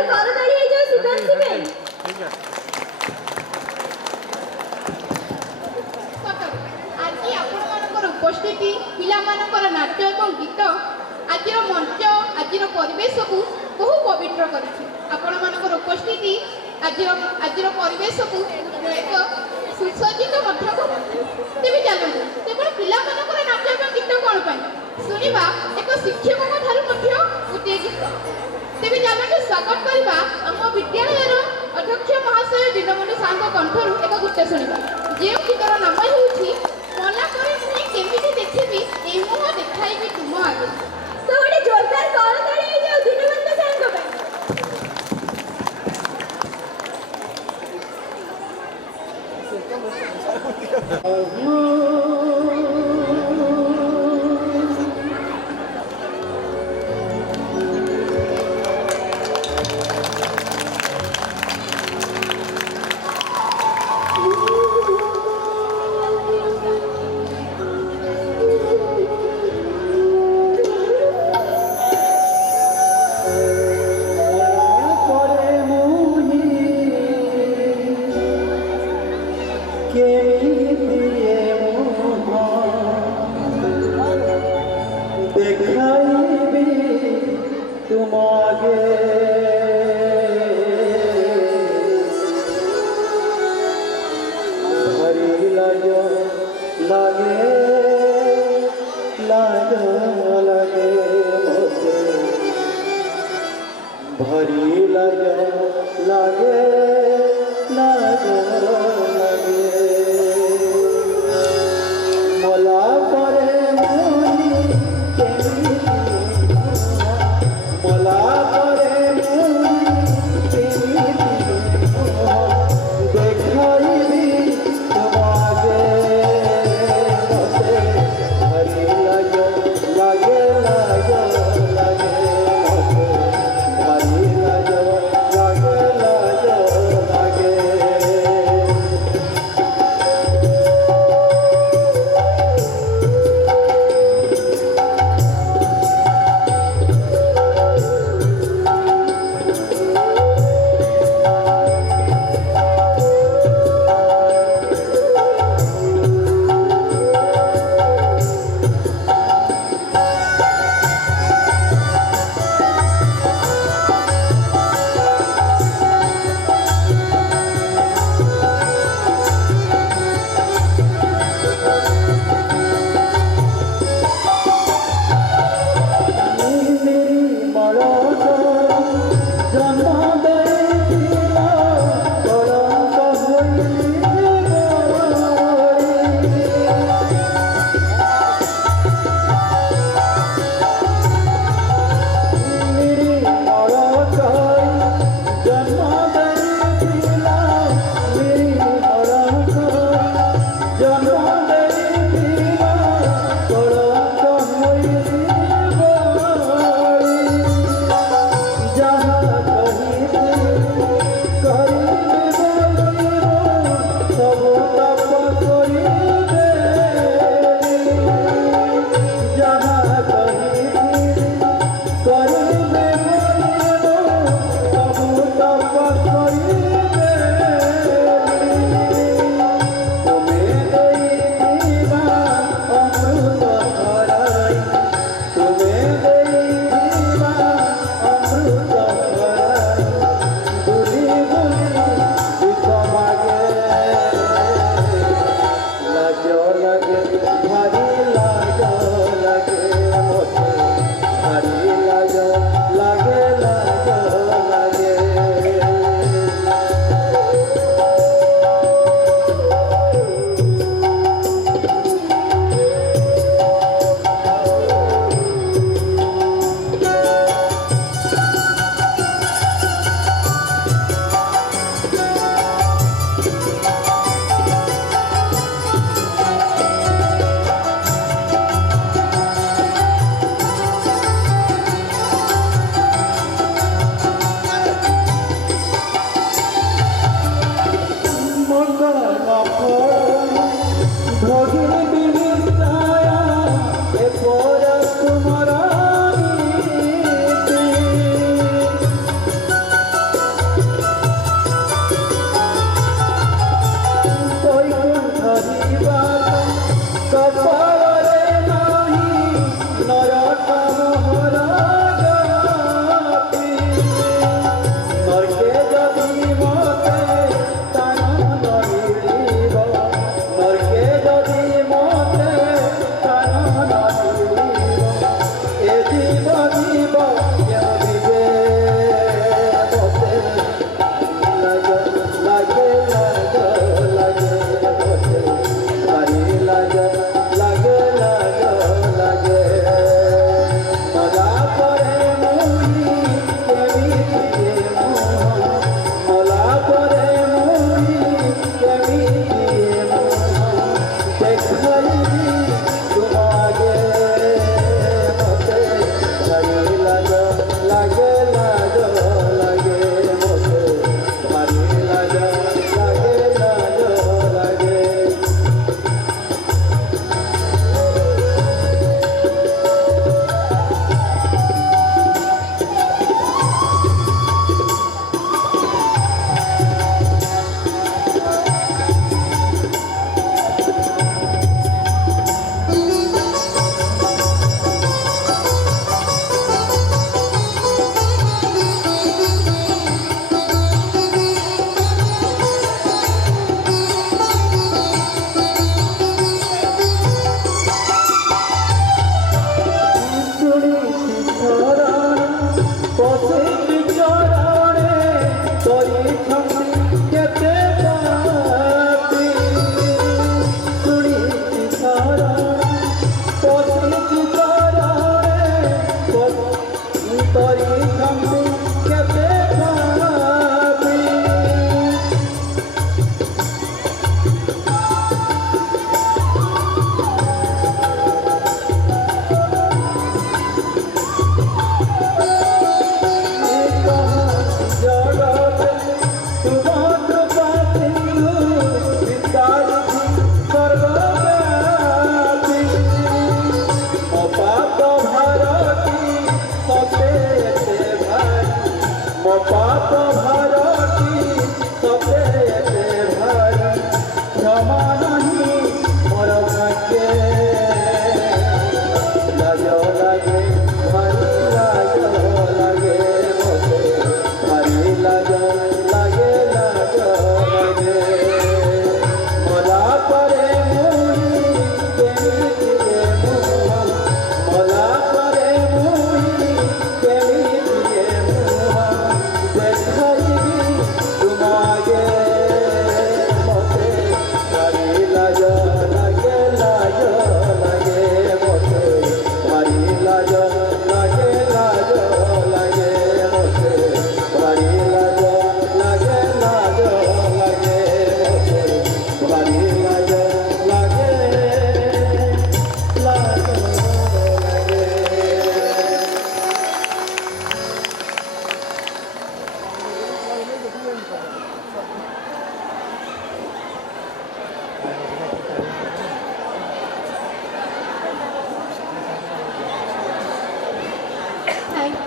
जोरदार करताली हे जो सिद्धांत सिबे আজি আপনার উপস্থিতি পিলামানଙ୍କର নাট্য এবং গীত আজির মঞ্চ আজির পরিবেশকু বহু পবিত্র করেছে আপনার উপস্থিতি আজির পরিবেশকু এক সুসজ্জিত মধ্য করছে তেমনি জানতু কেবল পিলামানଙ୍କର নাট্য এবং গীত কোণ পাই শুনিবা এক শিক্ষকଙ୍କ ଠାରୁ ମଧ୍ୟ ଗୋଟିଏ ଗୀତ ତେବେ ଜାଣନ୍ତୁ ସ୍ୱାଗତ କରିବା ଆମ ବିଦ୍ୟାଳୟର ଅଧ୍ୟକ୍ଷ ମହାଶୟ ଦୀନବନ୍ଧୁ ସାରଙ୍କ କଣ୍ଠରୁ ଏକ ଗୀତ ଶୁଣିବା ଯେଉଁ ଗୀତର ନାମ ହେଉଛି ମଲା ପରେ ମୁଇଁ କେମିତି ଦେଖିବି ଏ ମୁହଁ ଦେଖାଇବି ତୁମ ଆଗେ तो ଗୋଟେ जोरदार करताली हे जो दीनबंधु सारଙ୍କ ପାଇଁ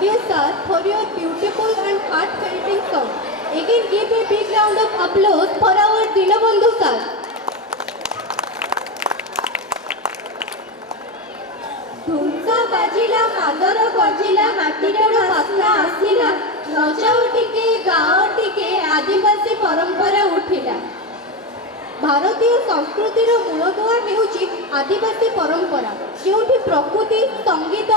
you, sir, for your beautiful and heart-melting song. Again, give a big round of applause for our Dinabandhu sir. ଧୁମସା ବାଜିଲା ମାଦର ଗର୍ଜିଲା ମାଟିର ବାସ୍ନା ଆସିଲା ନଚାଉ ଟିକେ ଗାଓ ଟିକେ ଆଦିବାସୀ ପରମ୍ପରା ଉଠିଲା। ଭାରତୀୟ ସଂସ୍କୃତିର ମୂଳଦୁଆ ହେଉଛି ଆଦିବାସୀ ପରମ୍ପରା, ଯେଉଁଠି ପ୍ରକୃତି ସଙ୍ଗୀତ